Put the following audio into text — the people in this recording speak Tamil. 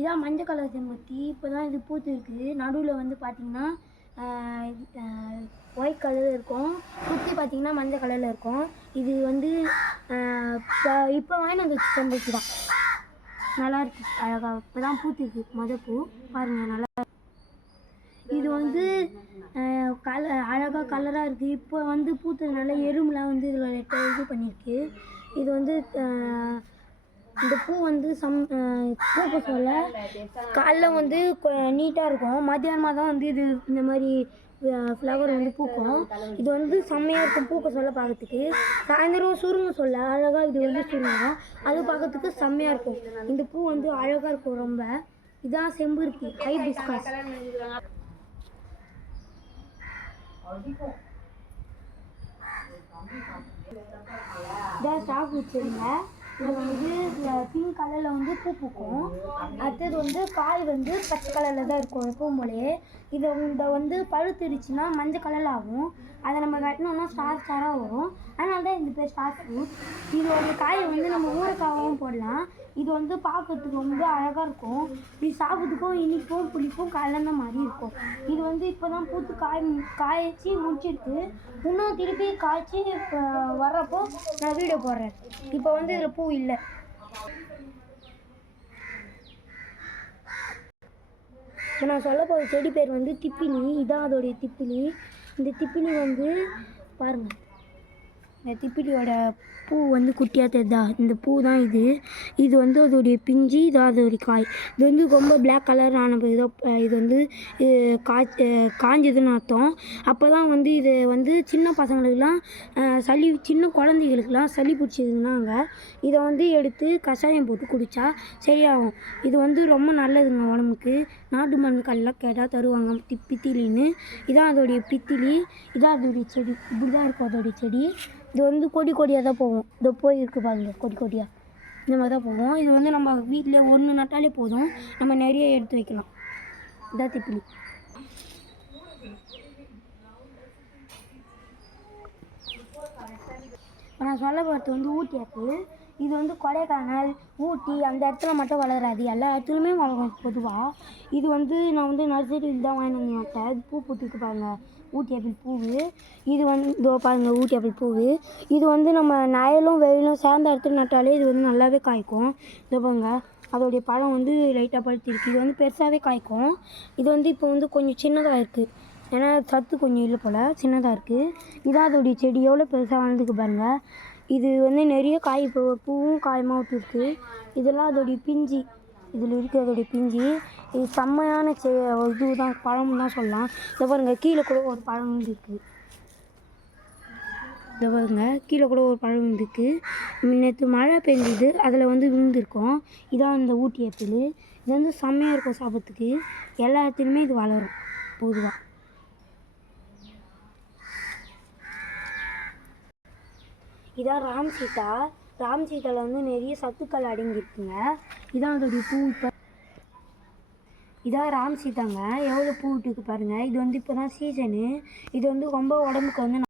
இதான் மஞ்சள் கலர் செம்பருத்தி. இப்போ தான் இது பூத்துருக்கு. நடுவில் வந்து பார்த்திங்கன்னா ஒயிட் கலரில் இருக்கும். சுற்றி பார்த்திங்கன்னா மஞ்சள் கலரில் இருக்கும். இது வந்து இப்போ வாங்கிட்டு வந்து செம்பருத்தி தான். நல்லாயிருக்கு, அழகாக. இப்போ தான் பூத்துருக்கு மொதல் பூ பாருங்கள், நல்லா. இது வந்து அழகாக கலராக இருக்குது. இப்போ வந்து பூத்ததுனால எறும்புலாம் வந்து இதில் இது பண்ணியிருக்கு. இது வந்து இந்த பூ வந்து பூக்க சொல்ல காலைல வந்து நீட்டாக இருக்கும். மத்தியானமாக தான் வந்து இது இந்த மாதிரி ஃப்ளவர் வந்து பூக்கும். இது வந்து செம்மையாக இருக்கும் பூக்க சொல்ல பார்க்கறதுக்கு. சாயந்தரம் சுருங்க சொல்ல அழகாக இது வந்து சுருங்கும். அது பார்க்கறதுக்கு செம்மையாக இருக்கும். இந்த பூ வந்து அழகாக இருக்கும் ரொம்ப. இதான் செம்பருத்தி, ஹைபிஸ்கஸ். இதான் ஸ்டாக் வச்சுருங்க. இது வந்து பிங்க் கலரில் வந்து பூ பூக்கும். அடுத்தது வந்து காய் வந்து பச்சை கலரில் தான் இருக்கும் எப்பவும் போலே. இதை வந்து பழுத்துருச்சுன்னா மஞ்சள் கலரில் ஆகும். அதை நம்ம வெட்டினோன்னா ஸ்டார் ஸ்டாராக வரும். அதனால தான் இந்த பேர் ஸ்டார் ஃப்ரூட். இதோட காயை வந்து நம்ம ஊறுகாவும் போடலாம். இது வந்து பார்க்கறதுக்கு ரொம்ப அழகாக இருக்கும். இது சாப்பிட்றதுக்கும் இனிப்பும் புளிப்பும் கலந்த மாதிரி இருக்கும். இது வந்து இப்போ தான் பூத்து காய்ச்சி முடிச்சிருக்கு. இன்னும் திருப்பி காய்ச்சி வர்றப்போ நான் வீடியோ போடுறேன். இப்போ வந்து இதில் பூ இல்லை. இப்போ நான் சொல்ல போகிற செடி பேர் வந்து திப்பிலி. இதான் அதோடைய திப்பிலி. இந்த திப்பிலி வந்து பாருங்கள், இந்த திப்பிலியோட பூ வந்து குட்டியாக தெரியுதா? இந்த பூ தான் இது. இது வந்து அதோடைய பிஞ்சு, இது அதோடைய காய். இது வந்து ரொம்ப பிளாக் கலர் ஆன இது வந்து காஞ்சதுன்னு அர்த்தம். அப்போ தான் வந்து இது வந்து சின்ன பசங்களுக்கெலாம் சின்ன குழந்தைகளுக்கெலாம் சளி பிடிச்சிதுன்னாங்க இதை வந்து எடுத்து கஷாயம் போட்டு குடித்தா சரியாகும். இது வந்து ரொம்ப நல்லதுங்க உடம்புக்கு. நாட்டு மருந்துக்கெல்லாம் கேட்டால் தருவாங்க பித்திலின்னு. இதான் அதோடைய பித்திலி. இதான் அதோடைய செடி. இப்படி தான் இருக்கும் அதோடைய செடி. இது வந்து கொடியாக தான் போகும். இது போயிருக்கு பாருங்க, கொடியாக இந்த மாதிரி தான் போகும். இது வந்து நம்ம வீட்டில் ஒன்று நட்டாலே போதும், நம்ம நிறைய எடுத்து வைக்கலாம். இதான் திப்பிலி. நான் சொல்ல போகிறது வந்து ஊட்டி ஆப்பிள். இது வந்து கொடைக்கானல், ஊட்டி அந்த இடத்துல மட்டும் வளராது, எல்லா இடத்துலையுமே வளரும் பொதுவாக. இது வந்து நான் வந்து நர்சரியில் தான் வாங்கிட்டு வந்து நட்டேன். இது பூ பூத்துக்கு பாருங்கள், ஊட்டி ஆப்பிள் பூவு. இது வந்து இதோ பாருங்கள், ஊட்டி ஆப்பிள் பூவு. இது வந்து நம்ம நயலும் வெயிலும் சேர்ந்த இடத்துல நட்டாலே இது வந்து நல்லாவே காய்க்கும். இதோ பாருங்க, அதோடைய பழம் வந்து லைட்டாக பழுத்திருக்கு. இது வந்து பெருசாகவே காய்க்கும். இது வந்து இப்போ வந்து கொஞ்சம் சின்னதாக இருக்குது, ஏன்னா சத்து கொஞ்சம் இல்லை போல், சின்னதாக இருக்குது. இதான் அதோடைய செடி. எவ்வளோ பெருசாக வளர்ந்துக்கு பாருங்கள். இது வந்து நிறைய காய் பூவும் காயமாக விட்டுருக்கு. இதெல்லாம் அதோடைய பிஞ்சு, இதில் இருக்குது அதோடைய பிஞ்சு. இது செம்மையான இது தான், பழம் தான் சொல்லலாம். இதை பாருங்கள், கீழே கூட ஒரு பழம் இருக்குது. இதை பாருங்க, கீழே கூட ஒரு பழம் இருக்குது. நேற்று மழை பெஞ்சுது, அதில் வந்து விழுந்திருக்கோம். இதான் இந்த ஊட்டி ஆப்பிள். இது வந்து செம்மையாக இருக்கும் சாப்பிட்றதுக்கு. எல்லா இடத்துலையுமே இது வளரும் பொதுவாக. இதான் ராம் சீதா. ராம் சீதாவில் வந்து நிறைய சத்துக்கள் அடங்கியிருக்குங்க. இதான் அதோடைய பூ. இப்போ இதான் ராம் சீதாங்க, எவ்வளோ பூ விட்டுருக்கு பாருங்கள். இது வந்து இப்போ தான் சீசனு. இது வந்து ரொம்ப உடம்புக்கு வந்து